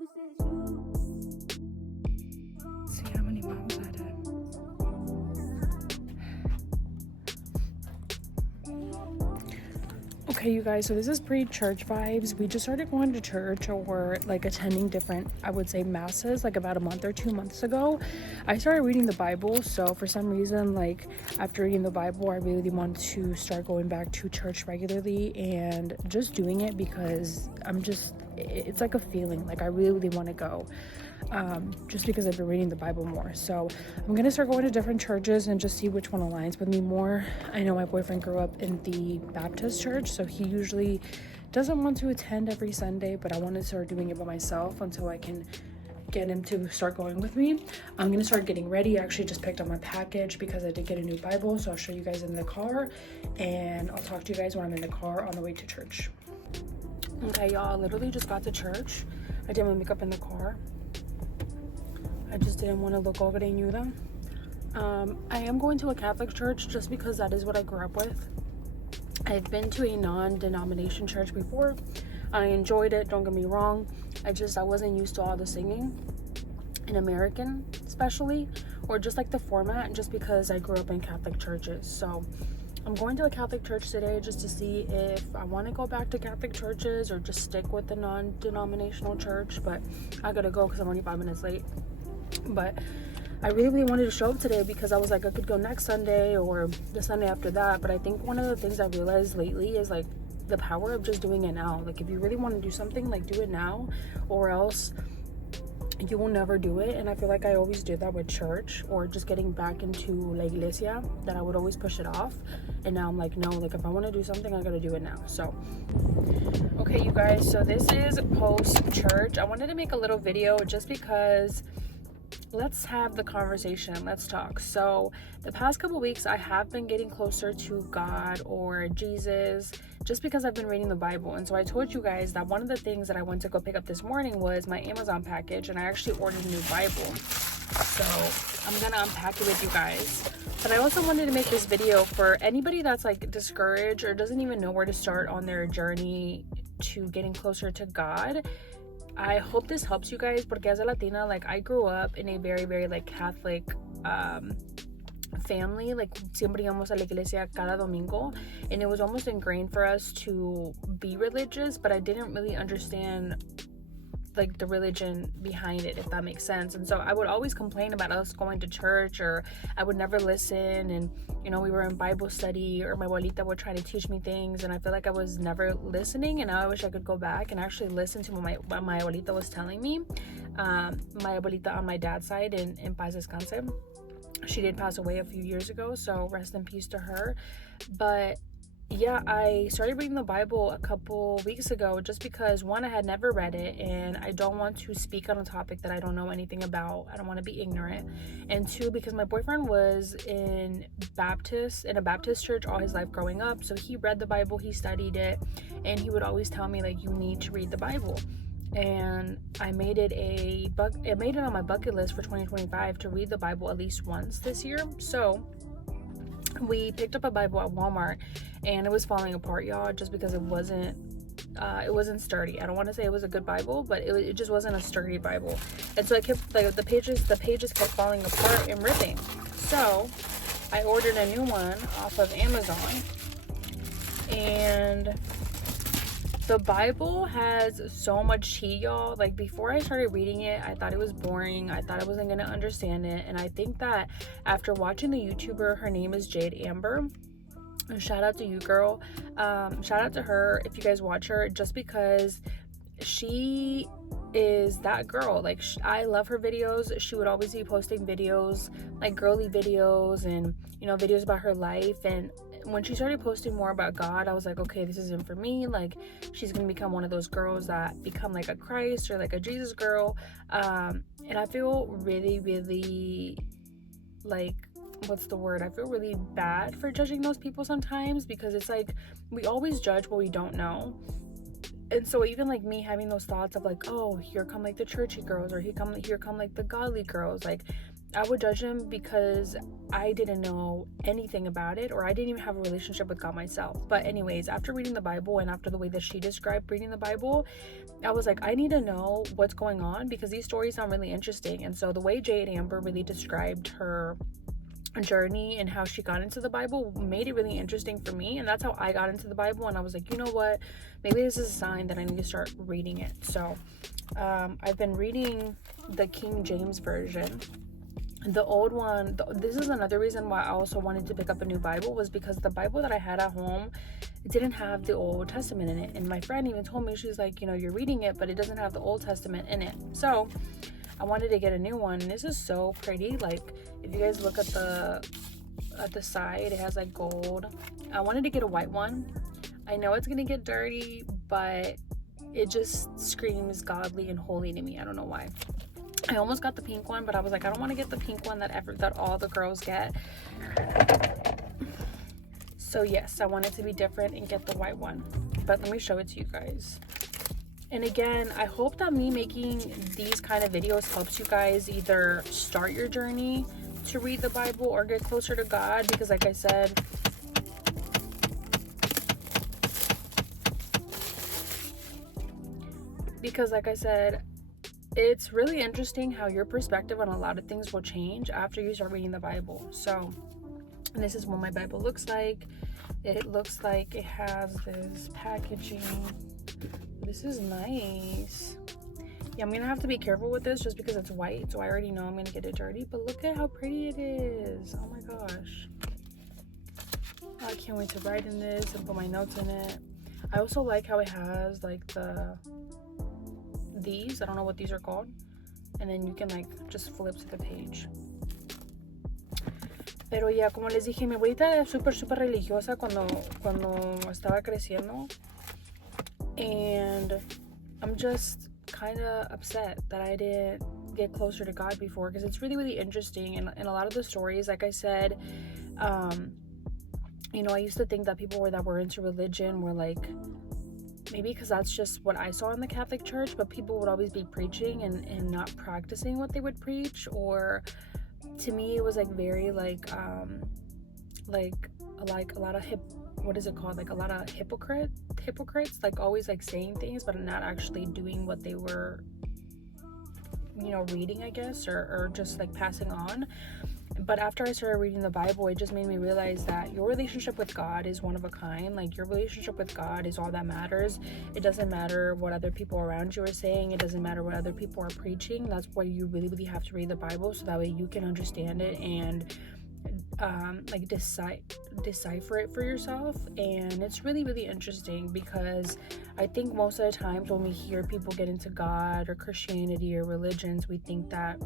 See how many miles I did. Okay, you guys, so this is pre-church vibes. We just started going to church, or like attending different, I would say, masses, like about a month or 2 months ago. I started reading the Bible, so for some reason, like after reading the Bible, I really wanted to start going back to church regularly and just doing it because it's like a feeling, like I really want to go. Just because I've been reading the Bible more. So I'm gonna start going to different churches and just see which one aligns with me more. I know my boyfriend grew up in the Baptist church, so he usually doesn't want to attend every Sunday, but I want to start doing it by myself until I can get him to start going with me. I'm gonna start getting ready. I actually just picked up my package because I did get a new Bible, so I'll show you guys in the car, and I'll talk to you guys when I'm in the car on the way to church. Okay, y'all, I literally just got to church. I did my makeup in the car. I just didn't want to look over greñuda. I am going to a Catholic church just because that is what I grew up with. I've been to a non-denomination church before. I enjoyed it, don't get me wrong. I wasn't used to all the singing in American especially, or just like the format, just because I grew up in Catholic churches. So I'm going to a Catholic church today just to see if I want to go back to Catholic churches or just stick with the non-denominational church, but I gotta go because I'm only 5 minutes late. But I really wanted to show up today because I was like, I could go next Sunday or the Sunday after that. But I think one of the things I realized lately is like the power of just doing it now. Like if you really want to do something, like do it now, or else you will never do it. And I feel like I always did that with church or just getting back into la iglesia, that I would always push it off. And now I'm like, no, like if I want to do something, I gotta do it now. So okay, you guys, so this is post church. I wanted to make a little video just because let's have the conversation, let's talk. So the past couple weeks I have been getting closer to God or Jesus just because I've been reading the Bible. And so I told you guys that one of the things that I went to go pick up this morning was my Amazon package, and I actually ordered a new Bible. So I'm gonna unpack it with you guys. But I also wanted to make this video for anybody that's like discouraged or doesn't even know where to start on their journey to getting closer to God. I hope this helps you guys, porque as a Latina, like I grew up in a very, very like Catholic family. Like siempre íbamos a la iglesia cada domingo, and it was almost ingrained for us to be religious, but I didn't really understand like the religion behind it, if that makes sense. And so I would always complain about us going to church, or I would never listen. And you know, we were in Bible study, or my abuelita would try to teach me things, and I feel like I was never listening. And now I wish I could go back and actually listen to what my abuelita was telling me. My abuelita on my dad's side, in paz descanse, she did pass away a few years ago, so rest in peace to her. But yeah, I started reading the Bible a couple weeks ago just because, one, I had never read it, and I don't want to speak on a topic that I don't know anything about. I don't want to be ignorant. And two, because my boyfriend was in a Baptist church all his life growing up, so he read the Bible, he studied it, and he would always tell me like, you need to read the Bible. And I made it on my bucket list for 2025 to read the Bible at least once this year. So we picked up a Bible at Walmart, and it was falling apart, y'all, just because it wasn't sturdy. I don't want to say it was a good Bible, but it just wasn't a sturdy Bible. And so I kept the pages kept falling apart and ripping. So I ordered a new one off of Amazon, and the Bible has so much tea, y'all. Like before I started reading it, I thought it was boring. I thought I wasn't gonna understand it. And I think that after watching the YouTuber, her name is Jade Amber, shout out to you, girl. Shout out to her if you guys watch her, just because she is that girl. Like I love her videos. She would always be posting videos, like girly videos, and you know, videos about her life. And when she started posting more about God, I was like, okay, this isn't for me. Like she's gonna become one of those girls that become like a Christ or like a Jesus girl. And I feel really, really like, what's the word? I feel really bad for judging those people sometimes, because it's like we always judge what we don't know. And so even like me having those thoughts of like, oh, here come like the churchy girls, or here come like the godly girls, like I would judge him because I didn't know anything about it, or I didn't even have a relationship with God myself. But anyways, after reading the Bible and after the way that she described reading the Bible, I was like, I need to know what's going on because these stories sound really interesting. And so the way Jade Amber really described her journey and how she got into the Bible made it really interesting for me, and that's how I got into the Bible. And I was like, you know what, maybe this is a sign that I need to start reading it. So I've been reading the King James version. The old one, this is another reason why I also wanted to pick up a new Bible, was because the Bible that I had at home, it didn't have the Old Testament in it. And my friend even told me, she's like, you know, you're reading it, but it doesn't have the Old Testament in it. So I wanted to get a new one. This is so pretty. Like, if you guys look at the side, it has like gold. I wanted to get a white one. I know it's gonna get dirty, but it just screams godly and holy to me. I don't know why. I almost got the pink one, but I was like, I don't want to get the pink one that all the girls get. So yes, I want it to be different and get the white one. But let me show it to you guys. And again, I hope that me making these kind of videos helps you guys either start your journey to read the Bible or get closer to God, because like I said, it's really interesting how your perspective on a lot of things will change after you start reading the Bible. So this is what my Bible looks like. It looks like it has this packaging. This is nice. Yeah, I'm gonna have to be careful with this just because it's white, so I already know I'm gonna get it dirty, but look at how pretty it is. Oh my gosh, I can't wait to write in this and put my notes in it. I also like how it has like these, I don't know what these are called, and then you can like just flip to the page. Pero ya, como les dije, mi abuelita era súper religiosa cuando estaba creciendo, and I'm just kind of upset that I didn't get closer to God before, because it's really interesting. And a lot of the stories, like I said, you know, I used to think that people that were into religion were like, maybe because that's just what I saw in the Catholic Church, but people would always be preaching and not practicing what they would preach. Or to me, it was like very like a lot of what is it called? Like a lot of hypocrites, like always like saying things but not actually doing what they were, you know, reading, I guess, or just like passing on. But after I started reading the Bible, it just made me realize that your relationship with God is one of a kind. Like, your relationship with God is all that matters. It doesn't matter what other people around you are saying. It doesn't matter what other people are preaching. That's why you really have to read the Bible, so that way you can understand it and like decipher it for yourself. And it's really interesting, because I think most of the times when we hear people get into God or Christianity or religions, we think that,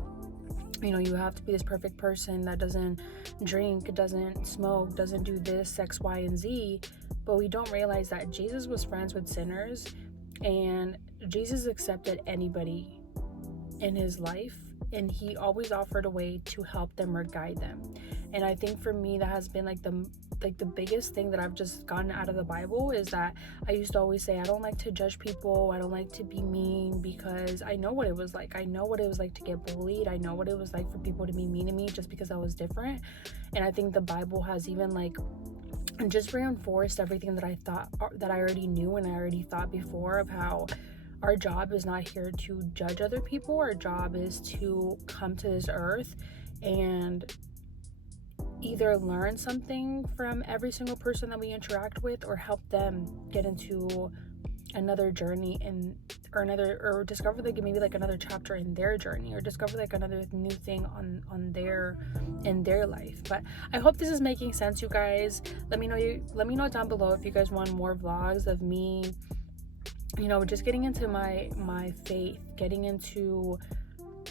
you know, you have to be this perfect person that doesn't drink, doesn't smoke, doesn't do this, X, Y, and Z. But we don't realize that Jesus was friends with sinners, and Jesus accepted anybody in his life, and he always offered a way to help them or guide them. And I think for me, that has been like the biggest thing that I've just gotten out of the Bible, is that I used to always say, I don't like to judge people, I don't like to be mean, because I know what it was like. I know what it was like to get bullied. I know what it was like for people to be mean to me just because I was different. And I think the Bible has even like just reinforced everything that I thought, that I already knew and I already thought before, of how our job is not here to judge other people. Our job is to come to this earth and either learn something from every single person that we interact with, or help them get into another journey or discover like maybe like another chapter in their journey, or discover like another new thing in their life. But I hope this is making sense, you guys. Let me know down below if you guys want more vlogs of me, you know, just getting into my faith, getting into,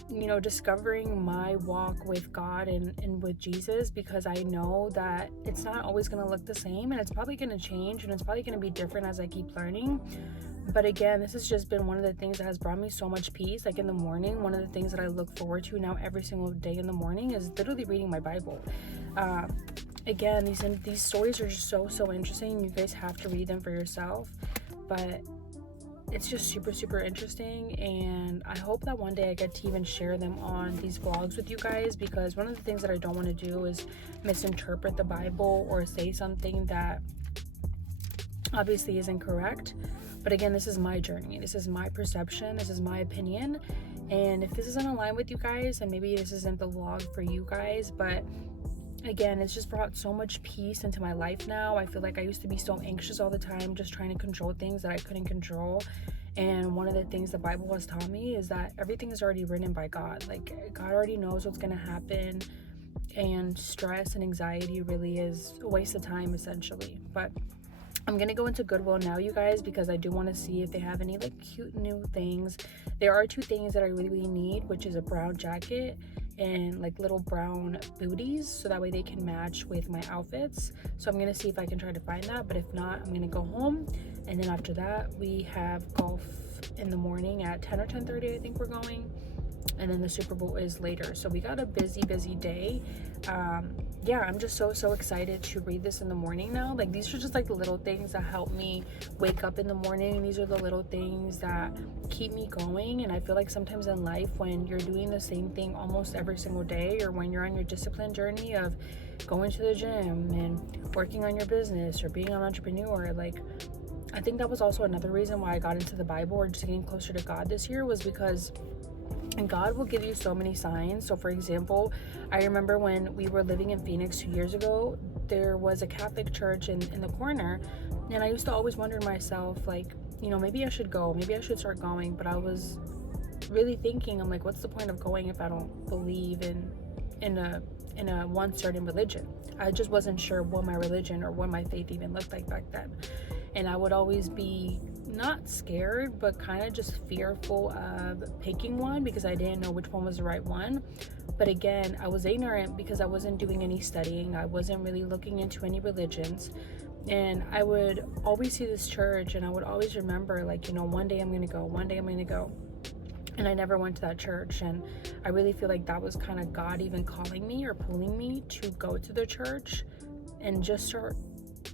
you know, discovering my walk with God and with Jesus, because I know that it's not always going to look the same, and it's probably going to change, and it's probably going to be different as I keep learning. But again, this has just been one of the things that has brought me so much peace. Like in the morning, one of the things that I look forward to now every single day in the morning is literally reading my Bible. Again, these stories are just so interesting. You guys have to read them for yourself. But it's just super interesting, and I hope that one day I get to even share them on these vlogs with you guys, because one of the things that I don't want to do is misinterpret the Bible or say something that obviously isn't correct. But again, this is my journey, this is my perception, this is my opinion, and if this isn't aligned with you guys, and maybe this isn't the vlog for you guys, but again, it's just brought so much peace into my life now. I feel like I used to be so anxious all the time, just trying to control things that I couldn't control. And one of the things the Bible has taught me is that everything is already written by God. Like, God already knows what's going to happen, and stress and anxiety really is a waste of time, essentially. But I'm gonna go into Goodwill now, you guys, because I do want to see if they have any like cute new things. There are two things that I really need, which is a brown jacket and like little brown booties, so that way they can match with my outfits. So I'm gonna see if I can try to find that, but if not, I'm gonna go home, and then after that we have golf in the morning at 10 or 10:30, I think we're going, and then the Super Bowl is later. So we got a busy day. Yeah, I'm just so excited to read this in the morning now. Like, these are just like the little things that help me wake up in the morning. These are the little things that keep me going. And I feel like sometimes in life, when you're doing the same thing almost every single day, or when you're on your discipline journey of going to the gym and working on your business or being an entrepreneur, like, I think that was also another reason why I got into the Bible or just getting closer to God this year, was because God will give you so many signs. So for example, I remember when we were living in Phoenix 2 years ago, there was a Catholic church in the corner, and I used to always wonder to myself, like, you know, maybe I should go, maybe I should start going. But I was really thinking, I'm like, what's the point of going if I don't believe in a one certain religion? I just wasn't sure what my religion or what my faith even looked like back then. And I would always be not scared, but kind of just fearful of picking one, because I didn't know which one was the right one. But again, I was ignorant because I wasn't doing any studying. I wasn't really looking into any religions. And I would always see this church, and I would always remember, like, you know, one day I'm going to go, one day I'm going to go. And I never went to that church. And I really feel like that was kind of God even calling me or pulling me to go to the church and just start,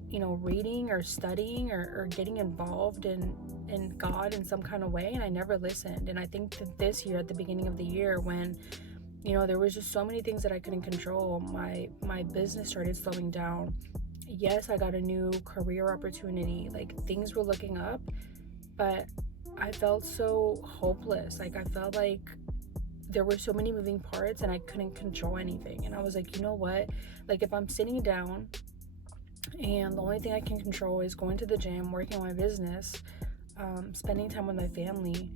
you know, reading or studying or getting involved in God in some kind of way. And I never listened. And I think that this year, at the beginning of the year, when, you know, there was just so many things that I couldn't control, my business started slowing down. Yes, I got a new career opportunity, like things were looking up, but I felt so hopeless. Like, I felt like there were so many moving parts and I couldn't control anything. And I was like, you know what, like, if I'm sitting down and the only thing I can control is going to the gym, working on my business, spending time with my family,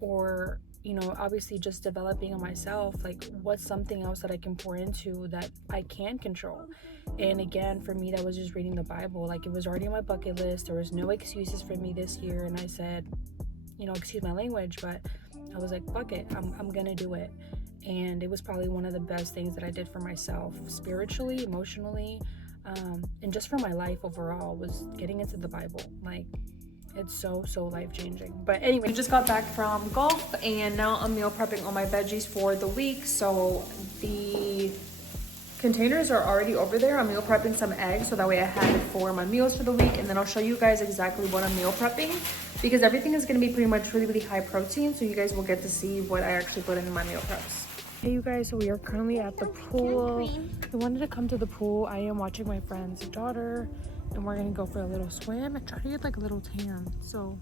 or, you know, obviously just developing on myself, like, what's something else that I can pour into that I can control? And again, for me, that was just reading the Bible. Like, it was already on my bucket list. There was no excuses for me this year. And I said, you know, excuse my language, but I was like, fuck it, I'm gonna do it. And it was probably one of the best things that I did for myself, spiritually, emotionally, and just for my life overall, was getting into the Bible. Like, it's so life-changing. But anyway, I just got back from golf, and now I'm meal prepping all my veggies for the week. So the containers are already over there. I'm meal prepping some eggs, so that way I have it for my meals for the week. And then I'll show you guys exactly what I'm meal prepping, because everything is going to be pretty much really high protein, so you guys will get to see what I actually put in my meal preps. Hey you guys, so we are currently at the pool. I wanted to come to the pool. I am watching my friend's daughter, and we're gonna go for a little swim and try to get like a little tan. So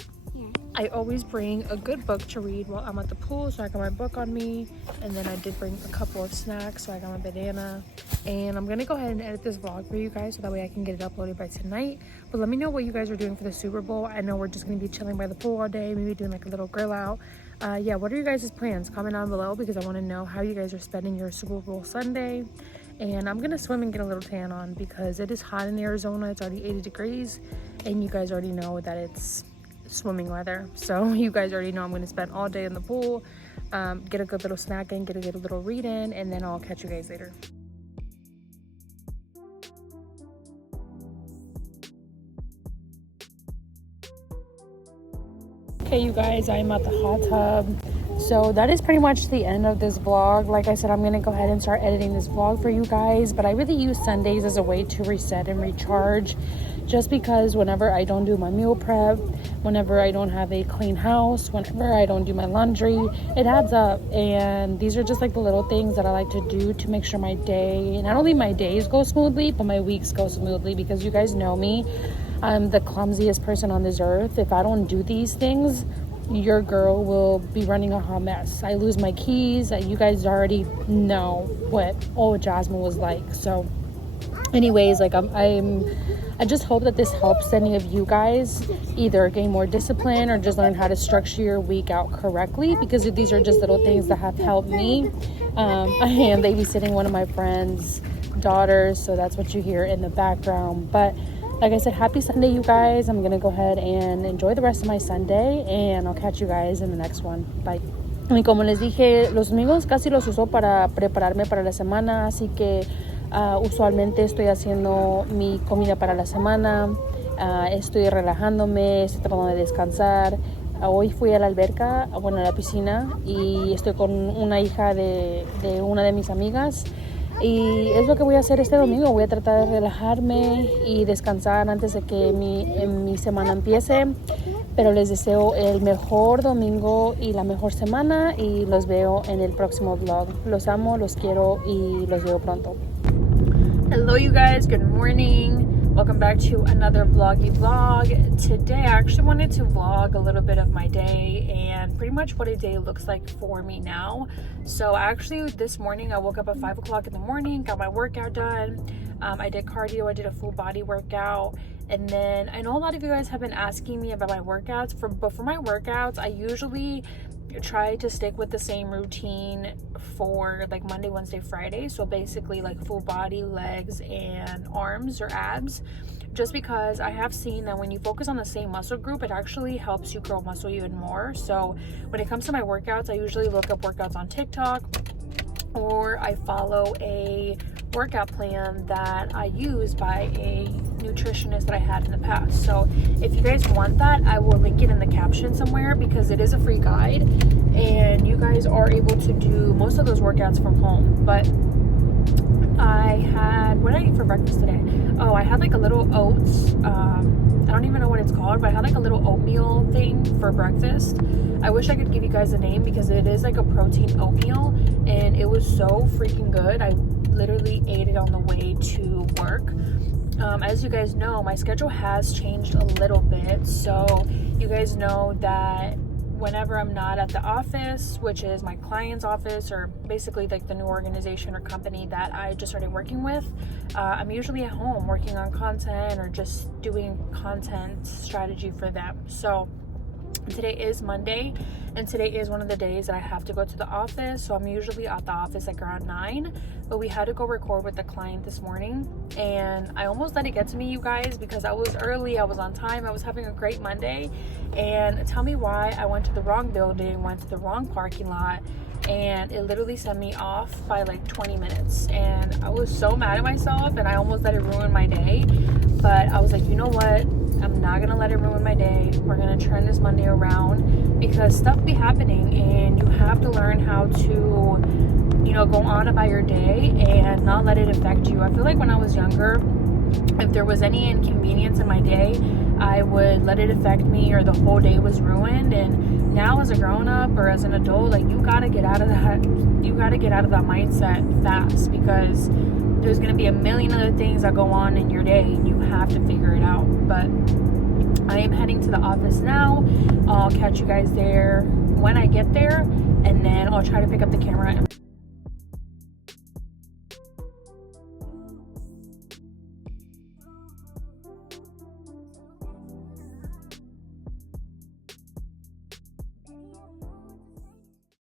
I always bring a good book to read while I'm at the pool, so I got my book on me, and then I did bring a couple of snacks. So I got my banana, and I'm gonna go ahead and edit this vlog for you guys so that way I can get it uploaded by tonight. But let me know what you guys are doing for the Super Bowl. I know we're just gonna be chilling by the pool all day, maybe doing like a little grill out. Yeah, what are you guys' plans? Comment down below, because I want to know how you guys are spending your Super Bowl Sunday. And I'm gonna swim and get a little tan on, because it is hot in Arizona. It's already 80 degrees, and you guys already know that it's swimming weather. So you guys already know I'm gonna spend all day in the pool, get a good little snack in, get a good little read in, and then I'll catch you guys later. Okay, you guys, I'm at the hot tub. So that is pretty much the end of this vlog. Like I said, I'm gonna go ahead and start editing this vlog for you guys, but I really use Sundays as a way to reset and recharge, just because whenever I don't do my meal prep, whenever I don't have a clean house, whenever I don't do my laundry, it adds up. And these are just like the little things that I like to do to make sure my day, not only my days go smoothly, but my weeks go smoothly, because you guys know me, I'm the clumsiest person on this earth. If I don't do these things, your girl will be running a hot mess. I lose my keys. You guys already know what old Jasmine was like. So anyways, like I just hope that this helps any of you guys either gain more discipline or just learn how to structure your week out correctly, because these are just little things that have helped me. I am babysitting one of my friends' daughters, so that's what you hear in the background. But like I said, happy Sunday, you guys. I'm gonna go ahead and enjoy the rest of my Sunday, and I'll catch you guys in the next one. Bye. Y como les dije, los domingos casi los uso para prepararme para la semana, así que usualmente estoy haciendo mi comida para la semana, estoy relajándome, estoy tratando de descansar. Hoy fui a la alberca, bueno, a la piscina, y estoy con una hija de una de mis amigas. Y es lo que voy a hacer este domingo. Voy a tratar de relajarme y descansar antes de que mi semana empiece. Pero les deseo el mejor domingo y la mejor semana, y los veo en el próximo vlog. Los amo, los quiero y los veo pronto. Hello you guys, good morning. Welcome back to another vloggy vlog. Today I actually wanted to vlog a little bit of my day and pretty much what a day looks like for me now. So actually this morning I woke up at 5 o'clock in the morning, got my workout done. I did cardio, I did a full body workout. And then I know a lot of you guys have been asking me about my workouts, but for my workouts I usually try to stick with the same routine for like Monday, Wednesday, Friday. So basically like full body, legs and arms or abs, just because I have seen that when you focus on the same muscle group, it actually helps you grow muscle even more. So when it comes to my workouts, I usually look up workouts on TikTok, or I follow a workout plan that I use by a nutritionist that I had in the past. So if you guys want that, I will link it in the caption somewhere, because it is a free guide and you guys are able to do most of those workouts from home. But what did I eat for breakfast today? Oh, I had like a little oats, I don't even know what it's called, but I had like a little oatmeal thing for breakfast. I wish I could give you guys a name, because it is like a protein oatmeal and it was so freaking good. I literally ate it on the way to work. As you guys know, my schedule has changed a little bit, so you guys know that whenever I'm not at the office, which is my client's office, or basically like the new organization or company that I just started working with, I'm usually at home working on content or just doing content strategy for them. So today is Monday, and today is one of the days that I have to go to the office. So I'm usually at the office like around 9, but we had to go record with the client this morning, and I almost let it get to me, you guys, because I was early, I was on time, I was having a great Monday. And tell me why I went to the wrong building, went to the wrong parking lot, and it literally sent me off by like 20 minutes. And I was so mad at myself, and I almost let it ruin my day. But I was like, you know what? I'm not gonna let it ruin my day. We're gonna turn this Monday around, because stuff be happening and you have to learn how to, you know, go on about your day and not let it affect you. I feel like when I was younger, if there was any inconvenience in my day, I would let it affect me, or the whole day was ruined. And now as a grown-up or as an adult, like, you gotta get out of that mindset fast, because there's gonna be a million other things that go on in your day and you have to figure it out. But I am heading to the office now. I'll catch you guys there when I get there, and then I'll try to pick up the camera and